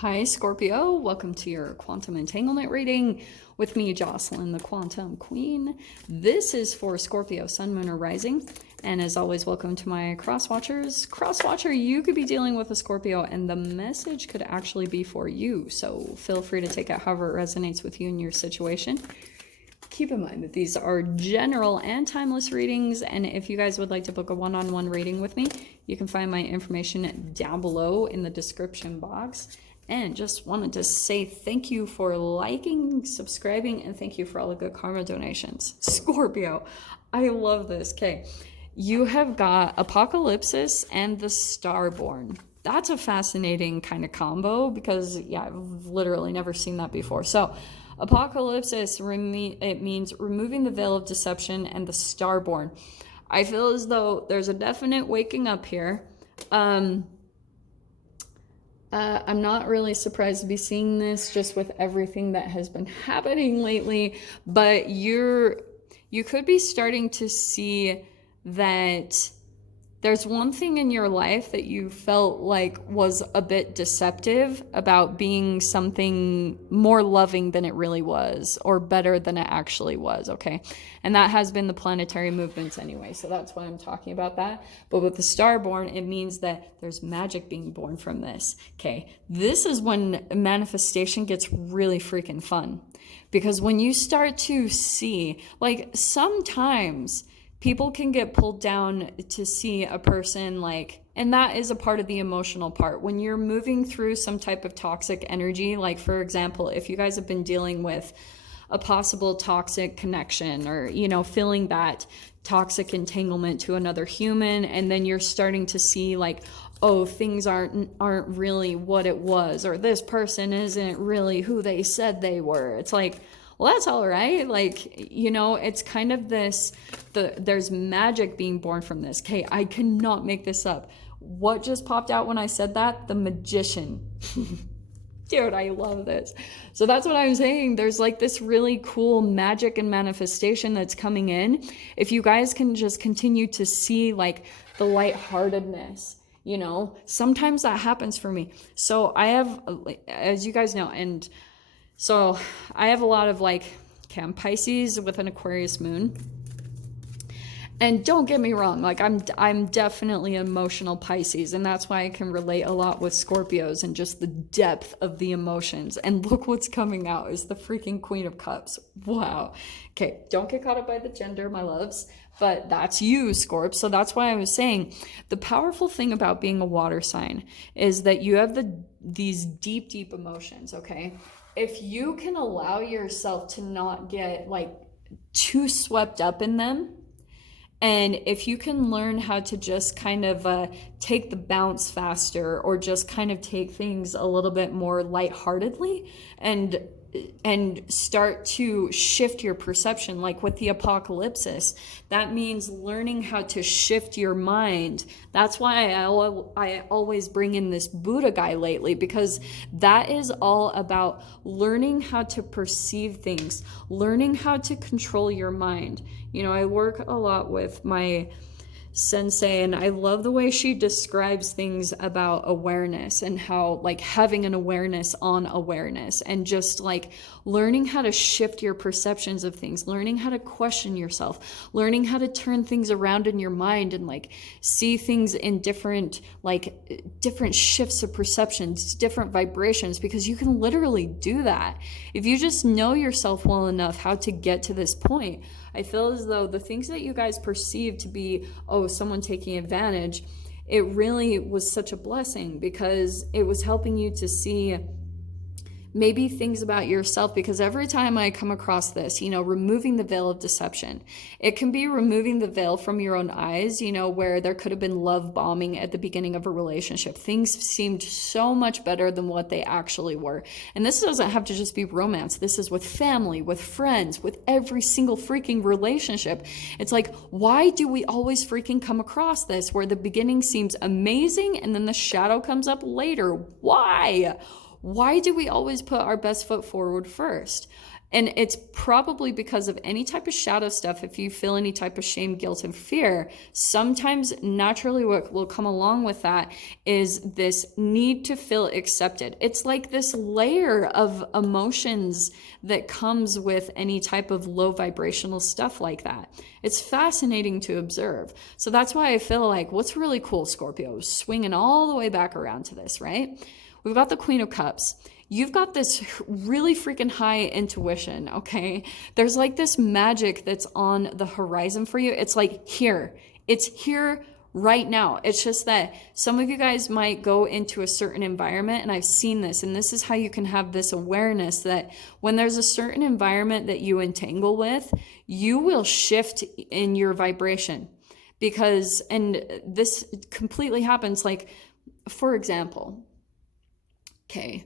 Hi, Scorpio. Welcome to your quantum entanglement reading with me, Jocelyn, the Quantum Queen. This is for Scorpio, Sun, Moon, or Rising. And as always, welcome to my cross watchers. Cross watcher, you could be dealing with a Scorpio, and the message could actually be for you. So feel free to take it however it resonates with you and your situation. Keep in mind that these are general and timeless readings, and if you guys would like to book a one-on-one reading with me, you can find my information down below in the description box. And just wanted to say thank you for liking, subscribing, and thank you for all the good karma donations. Scorpio, I love this. Okay, you have got Apocalypsis and the Starborn. That's a fascinating kind of combo because, yeah, I've literally never seen that before. So Apocalypsis, it means removing the veil of deception, and the Starborn. I feel as though there's a definite waking up here. I'm not really surprised to be seeing this just with everything that has been happening lately, but you could be starting to see that there's one thing in your life that you felt like was a bit deceptive about being something more loving than it really was, or better than it actually was, okay? And that has been the planetary movements anyway, so that's why I'm talking about that. But with the Starborn, it means that there's magic being born from this, okay? This is when manifestation gets really freaking fun. Because when you start to see, like sometimes people can get pulled down to see a person like, and that is a part of the emotional part. When you're moving through some type of toxic energy, like for example, if you guys have been dealing with a possible toxic connection or, you know, feeling that toxic entanglement to another human, and then you're starting to see like, oh, things aren't really what it was, or this person isn't really who they said they were. It's like, well, that's all right. Like, you know, it's kind of this, there's magic being born from this. Okay, I cannot make this up. What just popped out when I said that? The Magician. Dude, I love this. So that's what I'm saying. There's like this really cool magic and manifestation that's coming in. If you guys can just continue to see like the lightheartedness, you know, sometimes that happens for me. So I have, as you guys know, and so I have a lot of like, okay, I'm Pisces with an Aquarius moon. And don't get me wrong, like I'm definitely emotional Pisces, and that's why I can relate a lot with Scorpios and just the depth of the emotions. And look what's coming out is the freaking Queen of Cups. Wow. Okay, don't get caught up by the gender, my loves, but that's you, Scorp. So that's why I was saying the powerful thing about being a water sign is that you have these deep, deep emotions, okay? If you can allow yourself to not get like too swept up in them, and if you can learn how to just kind of take the bounce faster, or just kind of take things a little bit more lightheartedly and start to shift your perception, like with the Apocalypsis, that means learning how to shift your mind. That's why I always bring in this Buddha guy lately, because that is all about learning how to perceive things, learning how to control your mind. You know, I work a lot with my sensei, and I love the way she describes things about awareness, and how like having an awareness on awareness, and just like learning how to shift your perceptions of things, learning how to question yourself, learning how to turn things around in your mind and like see things in different shifts of perceptions, different vibrations, because you can literally do that if you just know yourself well enough how to get to this point. I feel as though the things that you guys perceive to be, oh, someone taking advantage, it really was such a blessing, because it was helping you to see maybe things about yourself. Because every time I come across this, you know, removing the veil of deception, it can be removing the veil from your own eyes, you know, where there could have been love bombing at the beginning of a relationship. Things seemed so much better than what they actually were. And this doesn't have to just be romance. This is with family, with friends, with every single freaking relationship. It's like, why do we always freaking come across this where the beginning seems amazing and then the shadow comes up later? Why do we always put our best foot forward first? And it's probably because of any type of shadow stuff. If you feel any type of shame, guilt, and fear, sometimes naturally what will come along with that is this need to feel accepted. It's like this layer of emotions that comes with any type of low vibrational stuff like that. It's fascinating to observe. So that's why I feel like what's really cool, Scorpio, swinging all the way back around to this, right? We've got the Queen of Cups. You've got this really freaking high intuition, okay? There's like this magic that's on the horizon for you. It's like here. It's here right now. It's just that some of you guys might go into a certain environment, and I've seen this, and this is how you can have this awareness that when there's a certain environment that you entangle with, you will shift in your vibration. Because, and this completely happens, like, for example, okay,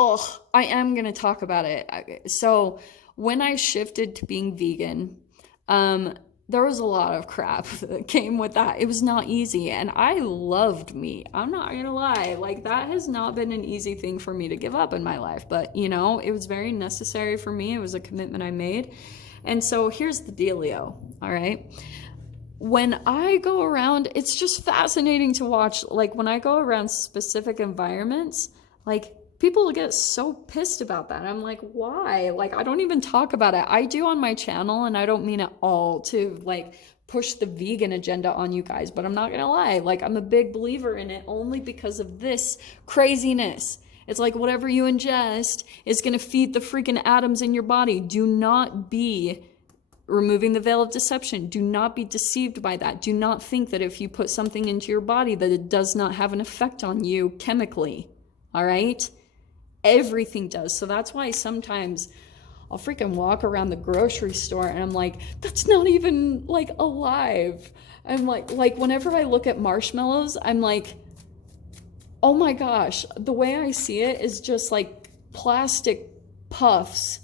oh, I am going to talk about it. So when I shifted to being vegan, there was a lot of crap that came with that. It was not easy. And I loved meat. I'm not going to lie. Like, that has not been an easy thing for me to give up in my life. But, you know, it was very necessary for me. It was a commitment I made. And so here's the dealio, all right? When I go around, it's just fascinating to watch. Like, when I go around specific environments, like, people get so pissed about that. I'm like, why? Like, I don't even talk about it. I do on my channel, and I don't mean at all to like push the vegan agenda on you guys, but I'm not gonna lie. Like, I'm a big believer in it only because of this craziness. It's like whatever you ingest is gonna feed the freaking atoms in your body. Do not be removing the veil of deception. Do not be deceived by that. Do not think that if you put something into your body that it does not have an effect on you chemically. All right? Everything does. So that's why sometimes I'll freaking walk around the grocery store and I'm like, that's not even like alive. I'm like whenever I look at marshmallows, I'm like, oh my gosh, the way I see it is just like plastic puffs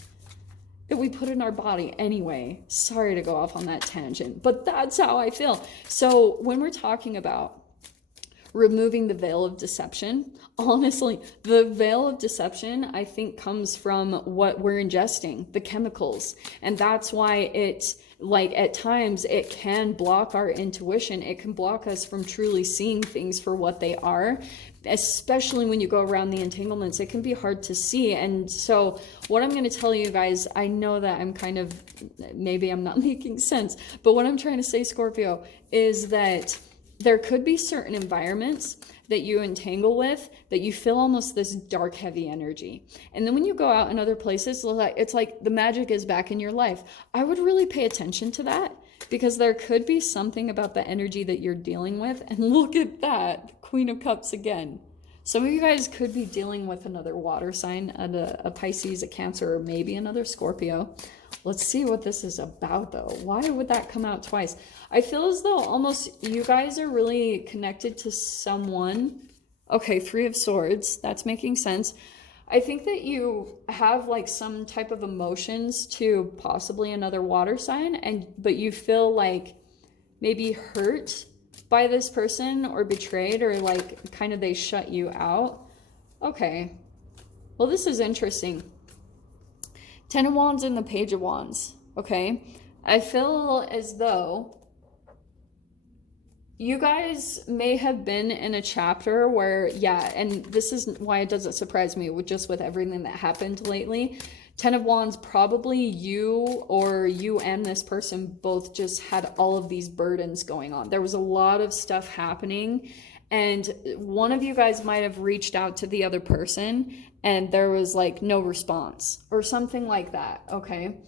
that we put in our body. Anyway, sorry to go off on that tangent, but that's how I feel. So when we're talking about removing the veil of deception, honestly, the veil of deception, I think, comes from what we're ingesting, the chemicals. And that's why it's like at times it can block our intuition. It can block us from truly seeing things for what they are, especially when you go around the entanglements. It can be hard to see. And so what I'm going to tell you guys, I know that I'm kind of, maybe I'm not making sense, but what I'm trying to say, Scorpio, is that there could be certain environments that you entangle with that you feel almost this dark, heavy energy. And then when you go out in other places, it's like the magic is back in your life. I would really pay attention to that because there could be something about the energy that you're dealing with. And look at that, Queen of Cups again. Some of you guys could be dealing with another water sign, a Pisces, a Cancer, or maybe another Scorpio. Let's see what this is about, though. Why would that come out twice? I feel as though almost you guys are really connected to someone. Okay, Three of Swords. That's making sense. I think that you have like some type of emotions to possibly another water sign, but you feel like maybe hurt by this person or betrayed, or like kind of they shut you out. Okay. Well, this is interesting. Ten of Wands and the Page of Wands, okay? I feel as though you guys may have been in a chapter where, yeah, and this is why it doesn't surprise me with everything that happened lately. Ten of Wands, probably you or you and this person both just had all of these burdens going on. There was a lot of stuff happening, and one of you guys might have reached out to the other person and there was like no response or something like that, okay?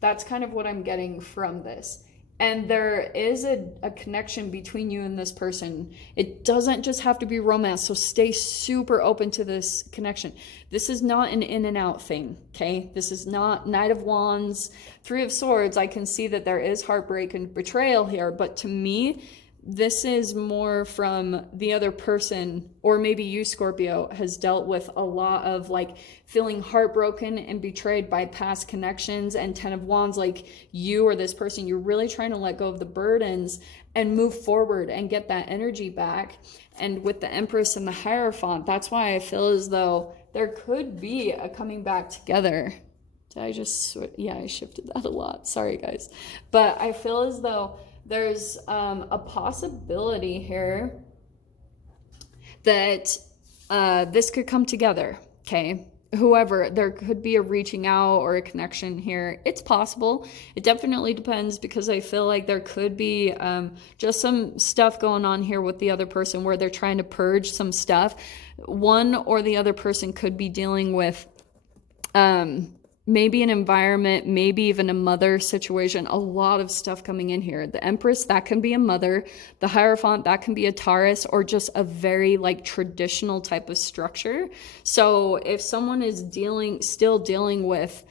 That's kind of what I'm getting from this. And there is a connection between you and this person. It doesn't just have to be romance, so stay super open to this connection. This is not an in and out thing, okay? This is not Knight of Wands, Three of Swords. I can see that there is heartbreak and betrayal here, but to me, this is more from the other person, or maybe you, Scorpio, has dealt with a lot of like feeling heartbroken and betrayed by past connections. And Ten of Wands, like you or this person, you're really trying to let go of the burdens and move forward and get that energy back. And with the Empress and the Hierophant, that's why I feel as though there could be a coming back together. Did I just, yeah, I shifted that a lot. Sorry, guys. But I feel as though there's a possibility here that this could come together, okay? Whoever, there could be a reaching out or a connection here. It's possible. It definitely depends, because I feel like there could be just some stuff going on here with the other person where they're trying to purge some stuff. One or the other person could be dealing with maybe an environment, maybe even a mother situation. A lot of stuff coming in here. The Empress, that can be a mother. The Hierophant, that can be a Taurus, or just a very like traditional type of structure. So if someone is still dealing with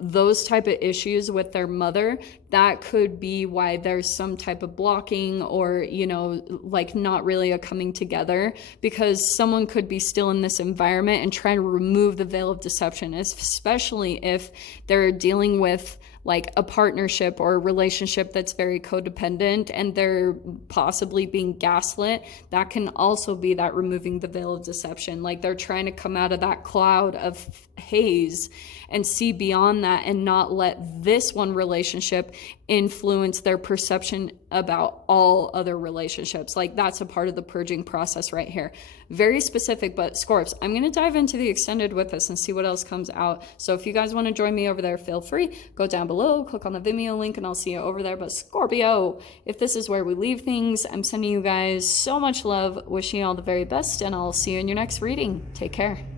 those type of issues with their mother, that could be why there's some type of blocking, or, you know, like not really a coming together, because someone could be still in this environment and trying to remove the veil of deception, especially if they're dealing with like a partnership or a relationship that's very codependent and they're possibly being gaslit. That can also be that removing the veil of deception. Like they're trying to come out of that cloud of haze and see beyond that, and not let this one relationship influence their perception about all other relationships. Like that's a part of the purging process right here. Very specific, but Scorps, I'm going to dive into the extended with us and see what else comes out. So if you guys want to join me over there, feel free. Go down below, click on the Vimeo link, and I'll see you over there. But Scorpio, if this is where we leave things, I'm sending you guys so much love, wishing you all the very best, and I'll see you in your next reading. Take care.